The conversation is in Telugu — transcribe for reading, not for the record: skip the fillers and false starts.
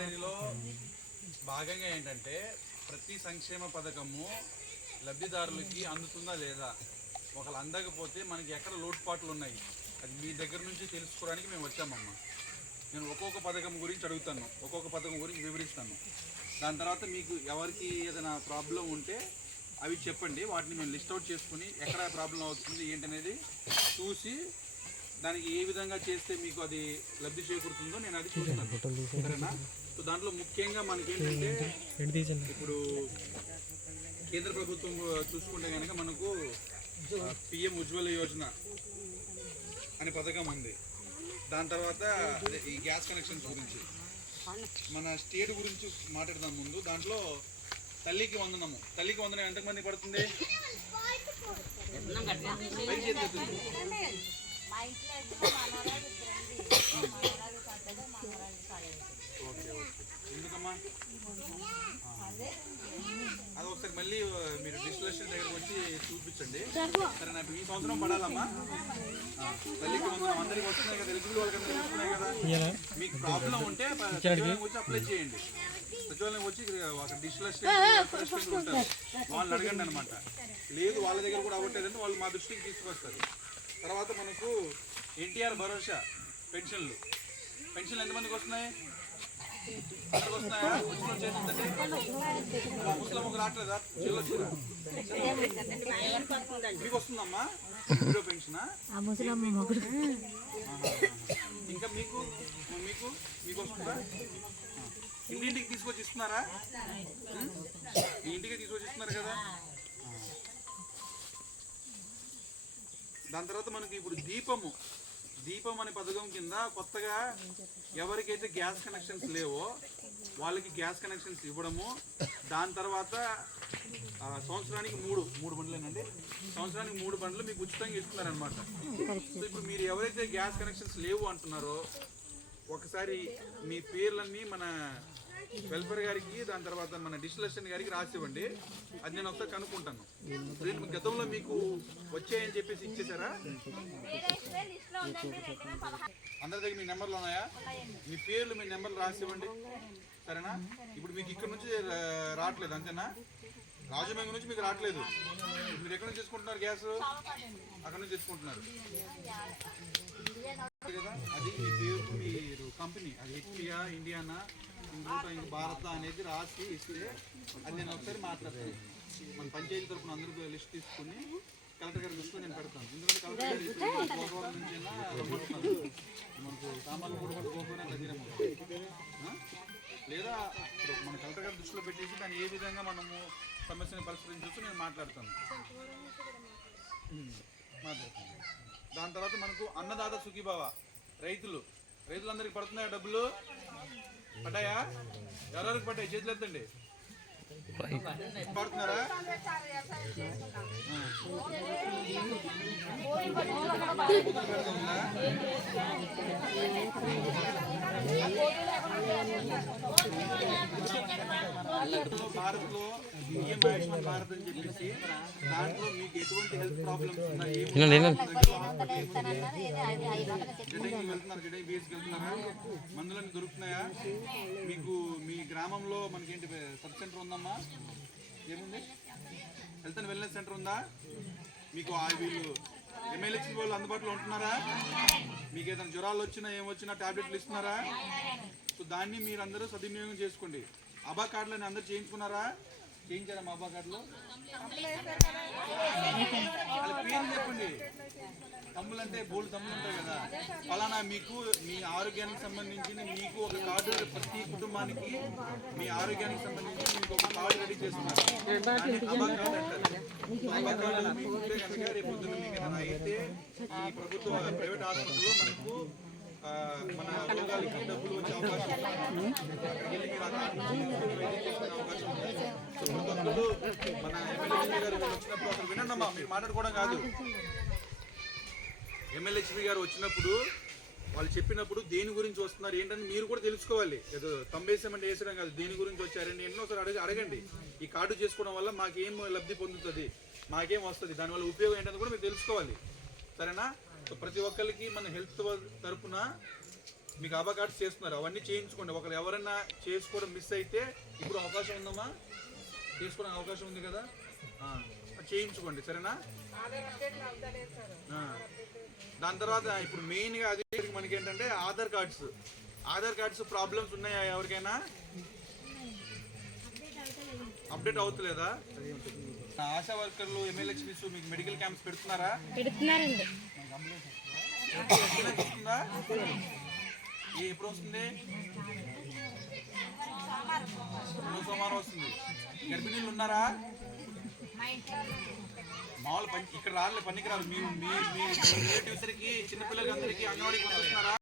దానిలో భాగంగా ఏంటంటే ప్రతి సంక్షేమ పథకము లబ్ధిదారులకి అందుతుందా లేదా, ఒకళ్ళు అందకపోతే మనకి ఎక్కడ లోటుపాట్లు ఉన్నాయి, అది మీ దగ్గర నుంచి తెలుసుకోవడానికి మేము వచ్చామమ్మా. నేను ఒక్కొక్క పథకం గురించి అడుగుతాను, ఒక్కొక్క పథకం గురించి వివరిస్తాను. దాని తర్వాత మీకు ఎవరికి ఏదైనా ప్రాబ్లం ఉంటే అవి చెప్పండి, వాటిని మేము లిస్ట్ అవుట్ చేసుకుని ఎక్కడ ప్రాబ్లం అవుతుంది ఏంటనేది చూసి దానికి ఏ విధంగా చేస్తే మీకు అది లబ్ధి చేకూరుతుందో నేను అది చూస్తాను, సరేనా? సో దాంట్లో ముఖ్యంగా మనకేంటంటే ఇప్పుడు కేంద్ర ప్రభుత్వం చూసుకుంటే కనుక మనకు పిఎం ఉజ్వల యోజన అనే పథకం ఉంది. దాని తర్వాత ఈ గ్యాస్ కనెక్షన్స్ గురించి మన స్టేట్ గురించి మాట్లాడదాం. ముందు దాంట్లో తల్లికి వందనము ఎంతమంది పడుతుంది? ఎందుకమ్మా అది ఒకసారి మళ్ళీ మీరు డిస్టిలేషన్ దగ్గరకు వచ్చి చూపించండి, సరే? నాకు ఈ సంవత్సరం పడాలమ్మా. తల్లికి వందనం అందరికి వస్తున్నాయి కదా, ఎలిజిబుల్ వాళ్ళకి వస్తున్నాయి కదా. మీకు ప్రాబ్లం ఉంటే సచివాలయం వచ్చి అప్లై చేయండి. సచివాలయం వచ్చి ఒక డిస్టిలేషన్ ఉంటారు, వాళ్ళని అడగండి అనమాట. లేదు వాళ్ళ దగ్గర కూడా అవ్వట్లేదంటే వాళ్ళు మా దృష్టికి తీసుకొస్తారు. తర్వాత మనకు ఎన్టీఆర్ భరోసా పెన్షన్లు ఎంతమందికి వస్తున్నాయి? అందరికి వస్తున్నాయా? వచ్చిన చేస్తుందంటే ముస్లిం ఒక రావట్లేదా? మీకు వస్తుందమ్మా విడో పెన్షనా? ఇంకా మీకు వస్తుందా? ఇంటింటికి తీసుకొచ్చి ఇస్తున్నారా? మీ ఇంటికి తీసుకొచ్చి ఇస్తున్నారు కదా. దాని తర్వాత మనకి ఇప్పుడు దీపం అనే పథకం కింద కొత్తగా ఎవరికైతే గ్యాస్ కనెక్షన్స్ లేవో వాళ్ళకి గ్యాస్ కనెక్షన్స్ ఇవ్వడము. దాని తర్వాత సంవత్సరానికి మూడు బండ్లేనండి, సంవత్సరానికి 3 బండ్లు మీకు ఉచితంగా ఇస్తున్నారనమాట. సో ఇప్పుడు మీరు ఎవరైతే గ్యాస్ కనెక్షన్స్ లేవు అంటున్నారో ఒకసారి మీ పేర్లన్నీ మన వెల్ఫేర్ గారికి, దాని తర్వాత మన డిస్టిలేషన్ గారికి రాసివ్వండి. అది నేను ఒకసారి కనుక్కుంటాను. గతంలో మీకు వచ్చాయని చెప్పేసి ఇచ్చేసారా? అందరి దగ్గర మీ నెంబర్లు ఉన్నాయా? మీ పేర్లు మీ నెంబర్లు రాసివ్వండి, సరేనా? ఇప్పుడు మీకు ఇక్కడ నుంచి రావట్లేదు అంతేనా? రాజమండ్రి నుంచి మీకు రావట్లేదు. మీరు ఎక్కడి నుంచి తెచ్చుకుంటున్నారు గ్యాస్? అక్కడ నుంచి తెచ్చుకుంటున్నారు కదా. అది మీ పేరు, మీరు కంపెనీ, అది హెచ్పియా, ఇండియానా, భారత అనేది రాసి ఇస్తే అది నేను ఒకసారి మాట్లాడతాను. మన పంచాయతీ తరఫున అందరూ లిస్ట్ తీసుకుని కలెక్టర్ గారి దృష్టిలో నేను పెడతాను. ఎందుకంటే కలెక్టర్ గారు గోకవరం నుంచి రమ్మంటున్నారు, మనకు సామాన్లు కూడా గోకవరం దగ్గర లేదా మన కలెక్టర్ గారి దృష్టిలో పెట్టేసి దాన్ని ఏ విధంగా మనము సమస్యను పరిష్కరించవచ్చు నేను మాట్లాడతాను. దాని తర్వాత మనకు అన్నదాత సుఖీభావ, రైతులందరికీ పడుతున్నాయా డబ్బులు? పడ్డాయా? ఎవరెవరికి పడ్డాయి? చేతులు ఎత్తండి. పడుతున్నారా? భారత్ లో పిఎం ఆయుష్మాన్ భారత్ అని చెప్పేసి దాంట్లో మీకు ఎటువంటి హెల్త్ ప్రాబ్లమ్స్ ఉన్నాయి, వెళ్తున్నారా? మందులన్నీ దొరుకుతున్నాయా మీకు? మీ గ్రామంలో మనకేంటి సబ్ సెంటర్ ఉందమ్మా? ఏముంది? హెల్త్ అండ్ వెల్నెస్ సెంటర్ ఉందా మీకు? వీళ్ళు ఎమ్మెల్యే వాళ్ళు అందుబాటులో ఉంటున్నారా? మీకు ఏదైనా జ్వరాలు వచ్చినా ఏమొచ్చినా టాబ్లెట్లు ఇస్తున్నారా? సో దాన్ని మీరందరూ సద్వినియోగం చేసుకోండి. అబా కార్డులని అందరూ చేయించుకున్నారా? చేయించారా మా అబా కార్డులో? వాళ్ళ పేరు చెప్పండి. తమ్ములు అంటే బోల్డ్ తమ్ములు ఉంటాయి కదా. ఫలానా మీకు మీ ఆరోగ్యానికి సంబంధించిన మీకు ఒక కార్డు, ప్రతి కుటుంబానికి మీ ఆరోగ్యానికి సంబంధించి మీకు ఒక కార్డు రెడీ చేస్తున్నారు. అబా కార్డు అంటారు. అబా కార్డు మీకు ఉంటే కనుక రేపు పొద్దున్న మీకు ఏదైనా అయితే ఈ ప్రభుత్వ ప్రైవేట్ హాస్పిటల్లో మనకు మన రోగాలకి డబ్బులు వచ్చే అవకాశం ఉంది. అవకాశం ఉంది. మన ఎమ్మెల్యే గారు వచ్చినప్పుడు అసలు వినండమ్మా, మీరు మాట్లాడుకోవడం కాదు. ఎమ్మెల్యే గారు వచ్చినప్పుడు వాళ్ళు చెప్పినప్పుడు దేని గురించి వస్తున్నారు ఏంటని మీరు కూడా తెలుసుకోవాలి. ఏదో తంబేసామంటే వేసడం కాదు, దేని గురించి వచ్చారండి ఎన్నోసారి అడగండి. ఈ కార్డు చేసుకోవడం వల్ల మాకేం లబ్ధి పొందుతుంది, మాకేం వస్తుంది, దానివల్ల ఉపయోగం ఏంటని కూడా మీరు తెలుసుకోవాలి, సరేనా? ప్రతి ఒక్కరికి మన హెల్త్ తరఫున మీకు ఆధార్ కార్డ్స్ చేస్తున్నారు, అవన్నీ చేయించుకోండి. ఒకరు ఎవరైనా చేసుకోవడం మిస్ అయితే ఇప్పుడు అవకాశం ఉందమ్మా, చేసుకోవడానికి అవకాశం ఉంది కదా, చేయించుకోండి సరేనా. దాని తర్వాత ఇప్పుడు మెయిన్గా అది మనకి ఏంటంటే ఆధార్ కార్డ్స్ ప్రాబ్లమ్స్ ఉన్నాయా ఎవరికైనా? అప్డేట్ అవుతలేదా? ఆశా వర్కర్లు MLHBs మీకు మెడికల్ క్యాంప్స్ పెడుతున్నారా? పెడుతున్నారండి. వస్తుందా? ఎప్పుడు వస్తుంది? సోమవారం వస్తుంది. గర్భిణీలు ఉన్నారా? మామూలు ఇక్కడ రాలే పనికి రాదు. మీ రిలేటివ్స్ కి చిన్నపిల్లలకి అందరికీ అంగన్వాడీకి వస్తున్నారా?